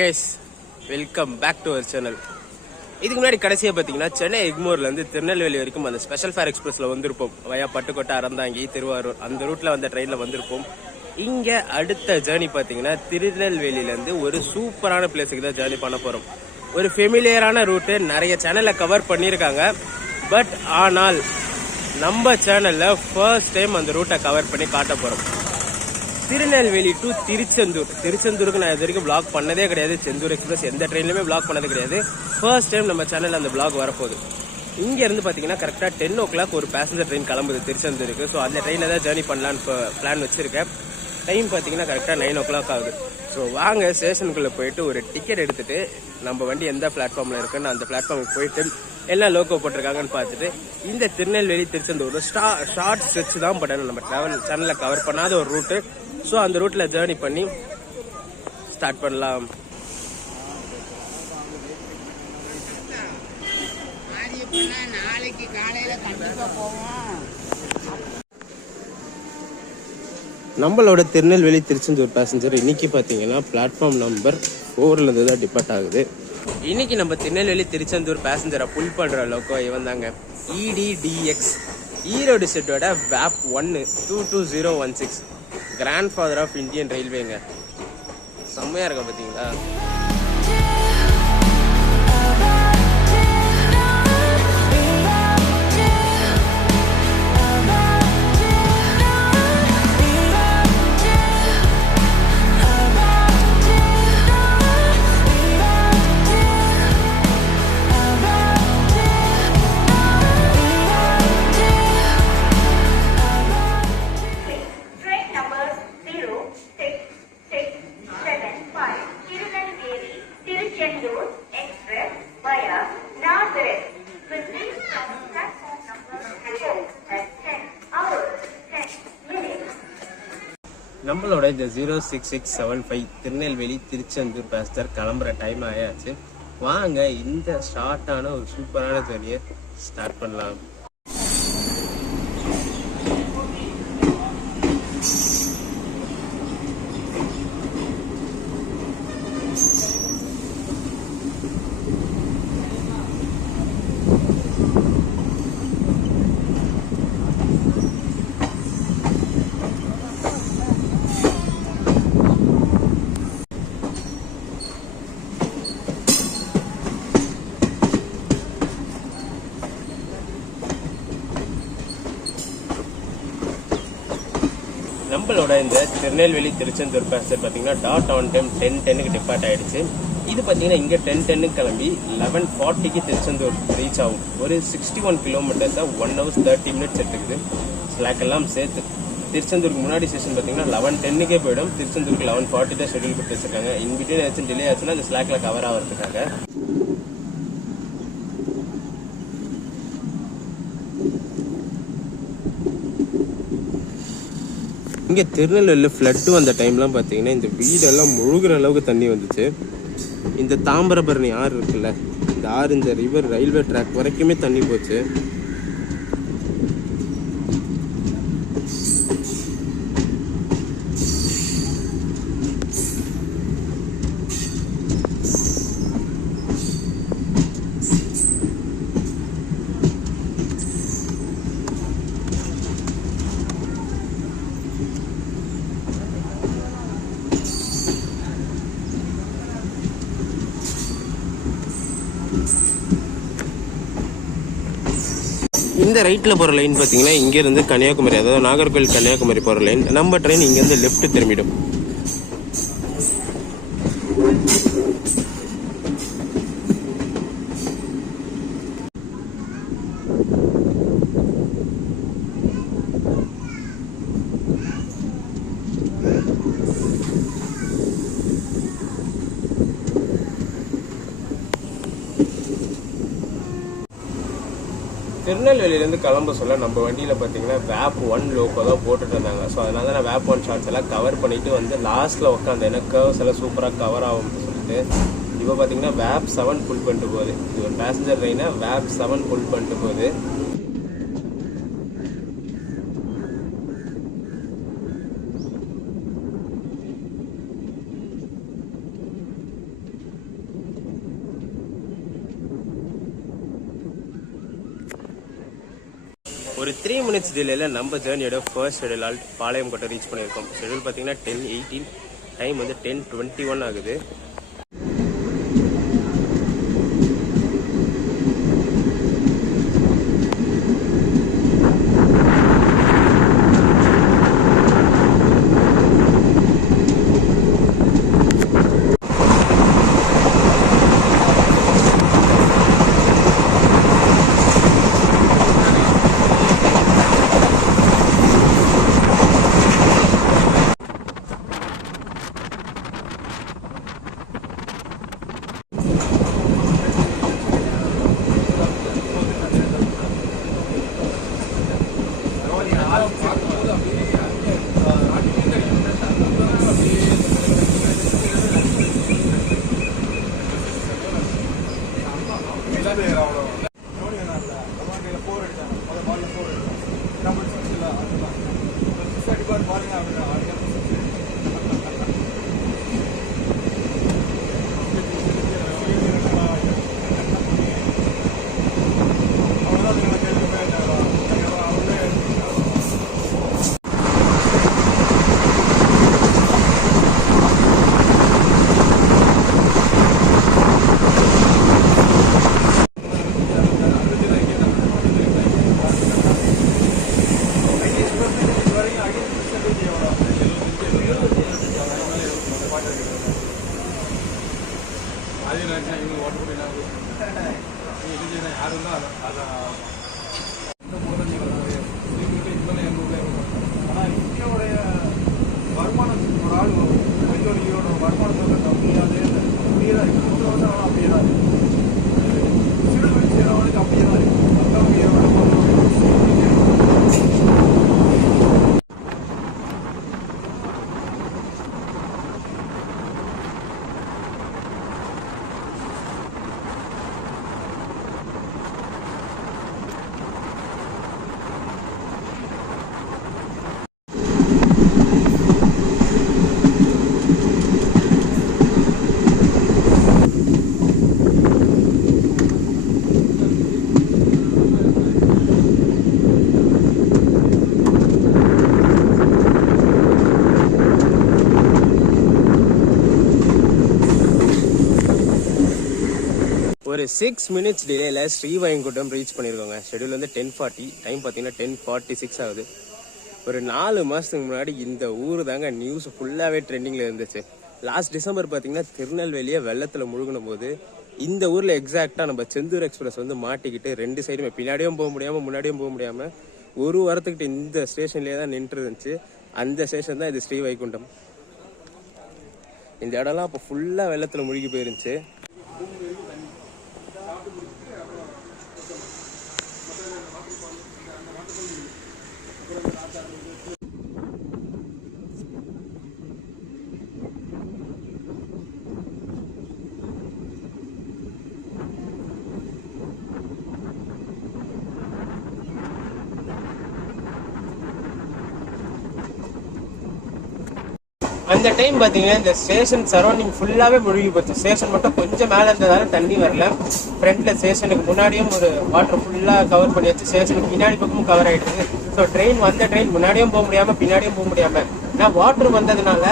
Hi guys, welcome back to our channel. இதுக்கு முன்னாடி கடைசியாக பார்த்தீங்கன்னா சென்னை எக்மோர்லேருந்து திருநெல்வேலி வரைக்கும் அந்த ஸ்பெஷல் ஃபேர் எக்ஸ்பிரஸில் வந்திருப்போம். வயா பட்டுக்கோட்டை, அறந்தாங்கி, திருவாரூர் அந்த ரூட்டில் வந்த ட்ரெயினில் வந்திருப்போம். இங்கே அடுத்த ஜேர்னி பார்த்தீங்கன்னா திருநெல்வேலியிலேருந்து ஒரு சூப்பரான பிளேஸுக்கு தான் ஜேர்னி பண்ண போகிறோம். ஒரு ஃபெமிலியரான ரூட்டு நிறைய சேனலில் கவர் பண்ணியிருக்காங்க. பட் ஆனால் நம்ம சேனலில் ஃபர்ஸ்ட் டைம் அந்த ரூட்டை கவர் பண்ணி காட்ட போகிறோம். திருநெல்வேலி டு திருச்செந்தூருக்கு நான் இது வரைக்கும் பிளாக் பண்ணதே கிடையாது. செந்தூர் எக்ஸ்பிரஸ் எந்த ட்ரெயின்லையுமே பிளாக் பண்ணது கிடையாது. ஃபர்ஸ்ட் டைம் நம்ம சேனலில் அந்த பிளாக் வரப்போகுது. இங்கேருந்து பார்த்தீங்கன்னா கரெக்டாக 10 o'clock ஒரு பேசஞ்சர் ட்ரெயின் கிளம்புது திருச்செந்தூருக்கு. ஸோ அந்த ட்ரெயினில் தான் ஜேர்னி பண்ணலான்னு பிளான் வச்சுருக்கேன். டைம் பார்த்தீங்கன்னா கரெக்டாக 9 o'clock ஆகுது. ஸோ வாங்க ஸ்டேஷனுக்குள்ளே போயிட்டு ஒரு டிக்கெட் எடுத்துகிட்டு நம்ம வண்டி எந்த பிளாட்ஃபார்மில் இருக்குன்னு அந்த பிளாட்ஃபார்முக்கு போயிட்டு எல்லாம் லோக்கோ போட்டிருக்காங்கன்னு பார்த்துட்டு இந்த திருநெல்வேலி திருச்செந்தூர் ஷார்ட் ஸ்ட்ரெச் தான். பட் நம்ம ட்ராவல் சேனலில் கவர் பண்ணாத ஒரு ரூட்டு. ஸோ அந்த ரூட்டில் ஜேர்னி பண்ணி ஸ்டார்ட் பண்ணலாம். நம்மளோட திருநெல்வேலி திருச்செந்தூர் பேசஞ்சர் இன்னைக்கு பார்த்தீங்கன்னா பிளாட்ஃபார்ம் நம்பர் 4 தான் டிபார்ட் ஆகுது. இன்னைக்கு நம்ம திருநெல்வேலி திருச்செந்தூர் பேசஞ்சரை புல் பண்ணுற லோக்கோ இவன் தாங்க. EDDX ஈரோடு செட்டோட VAP 1 22016 grand father of Indian ரயில்வேங்க. செம்மையா இருக்க பார்த்தீங்களா? நம்மளோட இந்த 06675 திருநெல்வேலி திருச்செந்தூர் பேசஞ்சர் கிளம்புற டைம் ஆயாச்சு. வாங்க இந்த ஷார்ட்டான ஒரு சூப்பரான ஜர்னியை ஸ்டார்ட் பண்ணலாம். நம்மளோட இந்த திருநெல்வேலி திருச்செந்தூர் பேசஞ்சர் பார்த்தீங்கன்னா டாட் ஆன் டைம் 10:10க்கு டிபார்ட் ஆயிடுச்சு. இது பார்த்தீங்கன்னா இங்கே 10:10க்கு கிளம்பி 11:40க்கு திருச்செந்தூர் ரீச் ஆகும். ஒரு 61 கிலோமீட்டர்ஸை 1 hours 30 minutes எடுத்துக்குது. ஸ்லாக் எல்லாம் சேர்த்து திருச்செந்தூருக்கு முன்னாடி ஸ்டேஷன் பார்த்தீங்கன்னா 11:10க்கே போயிடும். திருச்செந்தூருக்கு 11:40 தான் ஷெடியூல் கொடுத்து வச்சிருக்காங்க. இன்பிட்வீன் ஏதாச்சும் டிலே ஆச்சுன்னா அந்த ஸ்லாக்ல கவர் ஆகிறதுக்காக. இங்கே திருநெல்வேலியில் ஃப்ளட்டு வந்த டைம்லாம் பார்த்தீங்கன்னா இந்த வீடெல்லாம் முழுகிற அளவுக்கு தண்ணி வந்துச்சு. இந்த தாமிரபரணி ஆறு இருக்குல்ல, இந்த ஆறு இந்த ரிவர் ரயில்வே ட்ராக் வரைக்குமே தண்ணி போச்சு. இந்த ரைட்டில் போகிற லைன் பார்த்தீங்கன்னா இங்கேருந்து கன்னியாகுமரி, அதாவது நாகர்கோவில் கன்னியாகுமரி போகிற லைன். நம்ம ட்ரெயின் இங்கேருந்து லெஃப்ட் திரும்பிடும். திருநெல்வேலியிலேருந்து கிளம்ப சொல்ல நம்ம வண்டியில் பார்த்தீங்கன்னா VAP 1 லோக்கோ தான் போட்டுட்டு இருந்தாங்க. ஸோ அதனால தான் நான் VAP 1 ஷார்ட்ஸ் எல்லாம் கவர் பண்ணிவிட்டு வந்து லாஸ்ட்டில் உட்காந்து எனக்கு கர்வ்ஸ் எல்லாம் சூப்பராக கவர் ஆகும்னு சொல்லிட்டு இப்போ பார்த்தீங்கன்னா VAP 7 புல் பண்ணிட்டு போகுது. இது ஒரு பேசஞ்சர் ட்ரெயினை VAP 7 புல் பண்ணிட்டு போகுது. ஒரு 3 மினிட்ஸ் டிலேயில் நம்ம ஜேர்னியோட ஃபர்ஸ்ட் ஷெடியூல் ஆல்ட் பாளையம் கோட்டை ரீச் பண்ணியிருக்கோம். ஷெடியூல் பார்த்தீங்கன்னா 10:18, டைம் வந்து 10:21 ஆகுது. ஒரு 6 மினிட்ஸ் டிலேல ஸ்ரீவைகுண்டம் ரீச் பண்ணியிருக்கோங்க. ஷெடியூல் வந்து 10:40, டைம் பார்த்தீங்கன்னா 10:46 ஆகுது. ஒரு 4 மாதத்துக்கு முன்னாடி இந்த ஊர் தாங்க நியூஸ் ஃபுல்லாகவே ட்ரெண்டிங்கில் இருந்துச்சு. லாஸ்ட் டிசம்பர் பார்த்தீங்கன்னா திருநெல்வேலியை வெள்ளத்தில் முழுகின போது இந்த ஊரில் எக்ஸாக்டாக நம்ம செந்தூர் எக்ஸ்பிரஸ் வந்து மாட்டிக்கிட்டு 2 சைடுமே பின்னாடியும் போக முடியாமல் முன்னாடியும் போக முடியாமல் ஒரு வாரத்துக்கிட்ட இந்த ஸ்டேஷன்லேயே தான் நின்று இருந்துச்சு. அந்த ஸ்டேஷன் தான் இது ஸ்ரீவைகுண்டம். இந்த இடம்லாம் அப்போ ஃபுல்லாக வெள்ளத்தில் முழுகி போயிருந்துச்சு. அந்த டைம் பார்த்தீங்கன்னா இந்த ஸ்டேஷன் சரௌண்டிங் ஃபுல்லாகவே முழுகி போச்சு. ஸ்டேஷன் மட்டும் கொஞ்சம் மேலே இருந்ததால தண்ணி வரல. ஃப்ரண்ட்ல ஸ்டேஷனுக்கு முன்னாடியும் ஒரு வாட்டர் ஃபுல்லாக கவர் பண்ணியாச்சு, ஸ்டேஷனுக்கு பின்னாடி பக்கமும் கவர் ஆகிடுது. ஸோ ட்ரெயின் முன்னாடியும் போக முடியாமல் பின்னாடியும் போக முடியாமல் நான் வாட்டர் வந்ததுனால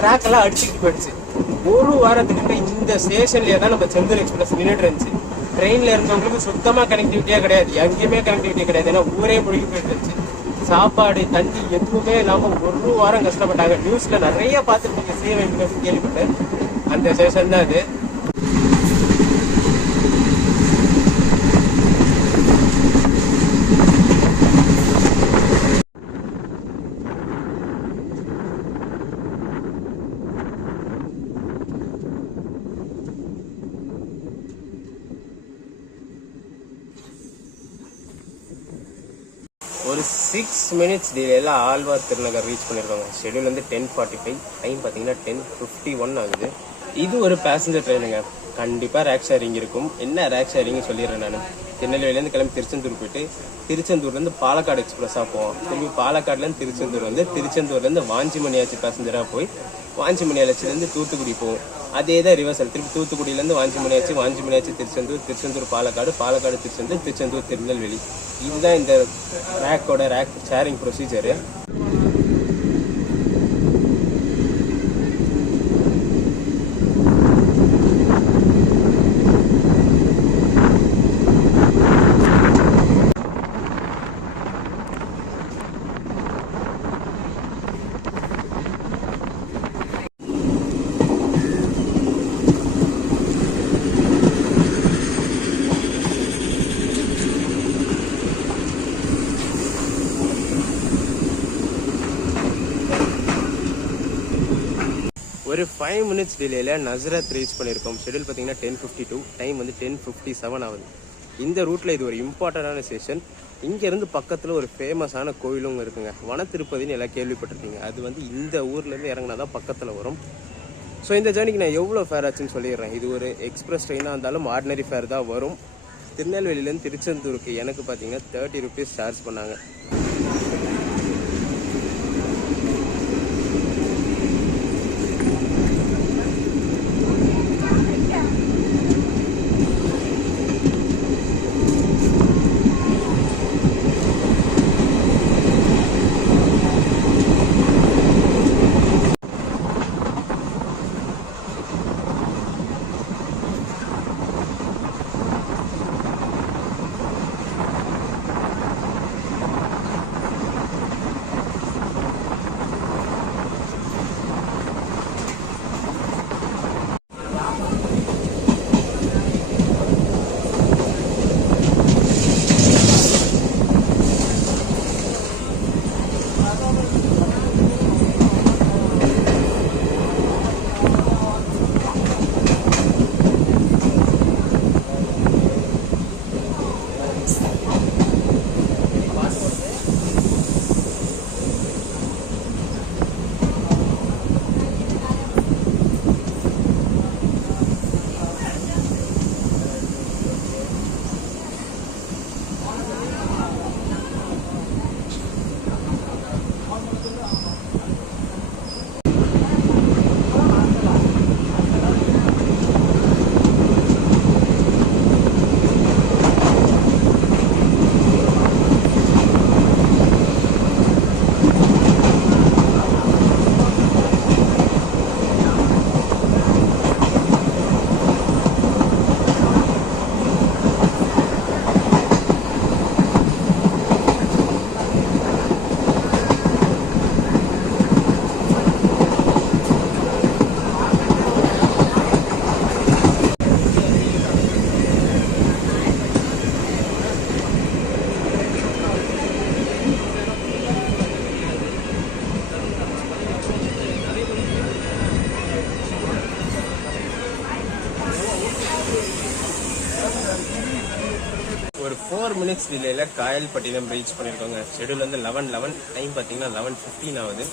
ட்ராக் எல்லாம் அடிச்சுட்டு போயிடுச்சு. ஒரு வாரத்துக்கிட்ட இந்த ஸ்டேஷன்லேயே தான் நம்ம செந்தூர் எக்ஸ்பிரஸ் நின்றுட்டு இருந்துச்சு. ட்ரெயினில் இருந்தவங்களுக்கு சுத்தமாக கனெக்டிவிட்டியே கிடையாது, எங்கேயுமே கனெக்டிவிட்டி கிடையாது. ஏன்னா ஊரே முழுகி போயிட்டு இருந்துச்சு. சாப்பாடு தண்ணி எதுவுமே இல்லாம ஒரு வாரம் கஷ்டப்பட்டாங்க. நியூஸ்ல நிறைய பார்த்துருப்பீங்க, ஸ்ரீவைகுண்டம் கேள்விப்பட்டேன். அந்த ஸ்டேஷன் தான் அது. ஒரு 6 மினிட்ஸ் டிலேல ஆழ்வார் திருநகர் ரீச் பண்ணியிருக்காங்க. ஷெடியூல் வந்து 10:45, டைம் பார்த்தீங்கன்னா 10:51 ஆகுது. இது ஒரு பேசஞ்சர் ட்ரெயினுங்க. கண்டிப்பாக ரேக் ஷேரிங் இருக்கும். என்ன ரேக் ஷேரிங் சொல்லிடுறேன் நான். திருநெல்வேலியிலேருந்து கிளம்பி திருச்செந்தூர் போயிட்டு திருச்செந்தூர்லேருந்து பாலக்காடு எக்ஸ்பிரஸாக போவோம். திரும்பி பாலக்காடுலேருந்து திருச்செந்தூர் வந்து திருச்செந்தூர்லேருந்து வாஞ்சிமணியாச்சி பேசஞ்சராக போய் வாஞ்சிமணியாச்சிலேருந்து தூத்துக்குடி போவோம். அதே தான் ரிவர்சல். திருப்பி தூத்துக்குடியிலேருந்து வாஞ்சிமணியாச்சி, வாஞ்சிமணியாச்சி திருச்செந்தூர், திருச்செந்தூர் பாலக்காடு, பாலக்காடு திருச்செந்தூர், திருச்செந்தூர் திருநெல்வேலி. இதுதான் இந்த ரேக் ஷேரிங் ப்ரொசீஜரு. ஒரு 5 minutes டிலேல நசரத் ரீச் பண்ணியிருக்கோம். ஷெடியூல் பார்த்தீங்கன்னா 10:52, டைம் வந்து 10:57 ஆகுது. இந்த ரூட்டில் இது ஒரு இம்பார்ட்டண்டான ஸ்டேஷன். இங்கேருந்து பக்கத்தில் ஒரு ஃபேமஸான கோயிலும் இருக்குங்க. வன திருப்பதின்னு எல்லாம் கேள்விப்பட்டிருக்கீங்க. அது வந்து இந்த ஊர்லேருந்து இறங்கினா தான் பக்கத்தில் வரும். ஸோ இந்த ஜேர்னிக்கு நான் எவ்வளோ ஃபேர் ஆச்சுன்னு சொல்லிடுறேன். இது ஒரு எக்ஸ்பிரஸ் ட்ரெயினாக இருந்தாலும் ஆர்டினரி ஃபேர் தான் வரும். திருநெல்வேலியிலேருந்து திருச்செந்தூருக்கு எனக்கு பார்த்தீங்கன்னா 30 rupees சார்ஜ் பண்ணாங்க. ஒரு 4 minutes டிலேல காயல்பட்டினம் ரீச் பண்ணியிருக்கோங்க. ஷெடியூல் வந்து 11:11, டைம் பார்த்தீங்கன்னா 11:15 ஆகுது.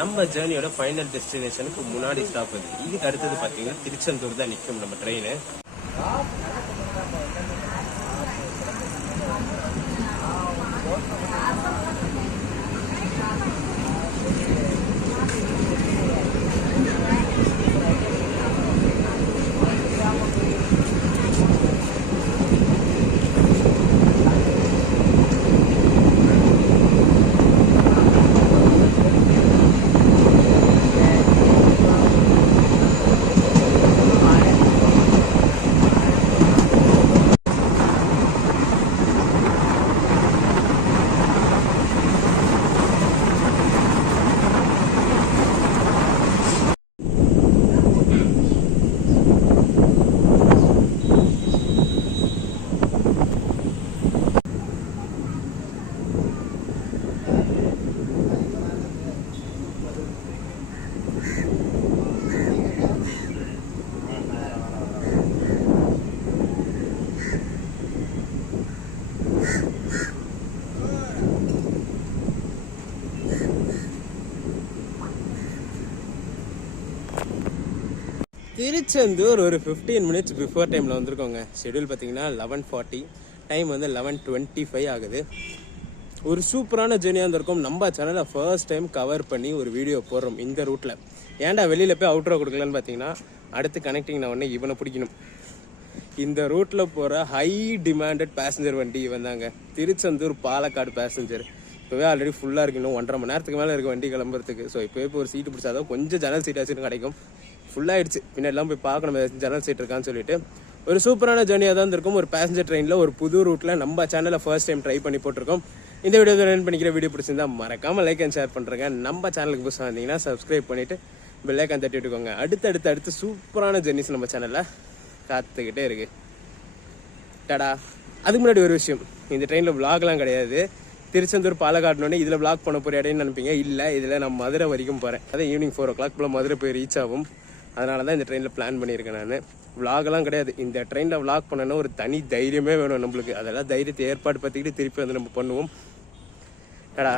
நம்ம ஜேர்னியோட ஃபைனல் டெஸ்டினேஷனுக்கு முன்னாடி ஸ்டாப் அது. இதுக்கு அடுத்தது பார்த்தீங்கன்னா திருச்செந்தூர் தான் நிற்கும் நம்ம ட்ரெயின். திருச்செந்தூர் ஒரு 15 மினிட்ஸ் பிஃபோர் டைமில் வந்திருக்கோங்க. ஷெடியூல் பார்த்தீங்கன்னா 11:40, டைம் வந்து 11:25 ஆகுது. ஒரு சூப்பரான ஜேர்னியாக இருந்திருக்கும். நம்ம சேனலை ஃபர்ஸ்ட் டைம் கவர் பண்ணி ஒரு வீடியோ போடுறோம் இந்த ரூட்டில். ஏன்டா வெளியில் போய் அவுட்ரோ கொடுக்கலன்னு பார்த்தீங்கன்னா, அடுத்து கனெக்டிங் நான் உடனே இவனை பிடிக்கணும். இந்த ரூட்டில் போகிற ஹை டிமாண்டட் பேசஞ்சர் வண்டி இவன் தாங்க. திருச்செந்தூர் பாலக்காடு பேசஞ்சர். இப்போவே ஆல்ரெடி ஃபுல்லாக இருக்கு. இன்னும் 1.5 மணி நேரத்துக்கு மேலே இருக்குது வண்டி கிளம்புறதுக்கு. ஸோ இப்போவே இப்போ ஒரு சீட்டு பிடிச்சாதான் கொஞ்சம் ஜன்னல் சீட் வச்சுட்டு கிடைக்கும். ஃபுல்லாகிடுச்சு. பின்னாடிலாம் போய் பார்க்கணும் ஜன்னல் சீட் இருக்கான்னு சொல்லிட்டு. ஒரு சூப்பரான ஜேர்னியாக தான் இருக்கும். ஒரு பேசஞ்சர் ட்ரெயினில் ஒரு புது ரூட்டில் நம்ம சேனலில் ஃபர்ஸ்ட் டைம் ட்ரை பண்ணி போட்டிருக்கோம். இந்த வீடியோ ரன் பண்ணிக்கிற வீடியோ பிடிச்சிருந்தா மறக்காமல் லைக் அண்ட் ஷேர் பண்ணுறேங்க. நம்ம சேனலுக்கு புதுசாக வந்தீங்கன்னா சப்ஸ்கிரைப் பண்ணிவிட்டு பெல் ஐக்கான் தட்டி விட்டுக்கோங்க. அடுத்து சூப்பரான ஜெர்னிஸ் நம்ம சேனலில் காத்துக்கிட்டே இருக்கு. டடா. அதுக்கு முன்னாடி ஒரு விஷயம், இந்த ட்ரெயினில் விளாக்லாம் கிடையாது. திருச்செந்தூர் பாலக்காடுனோடனே இதில் விளாக் பண்ண போகிற இடைன்னு நினைப்பீங்க. இல்லை, இதில் நான் மதுரை வரைக்கும் போகிறேன். அதான் ஈவினிங் 4 o'clock போல் மதுரை போய் ரீச் ஆகும். அதனால தான் இந்த ட்ரெயினில் பிளான் பண்ணியிருக்கேன். நான் விளாகலாம் கிடையாது. இந்த ட்ரெயினில் விளாக் பண்ணனா ஒரு தனி தைரியமே வேணும் நம்மளுக்கு. அதெல்லாம் தைரியத்தை ஏற்பாடு பார்த்துக்கிட்டு திருப்பி வந்து நம்ம பண்ணுவோம். டடா.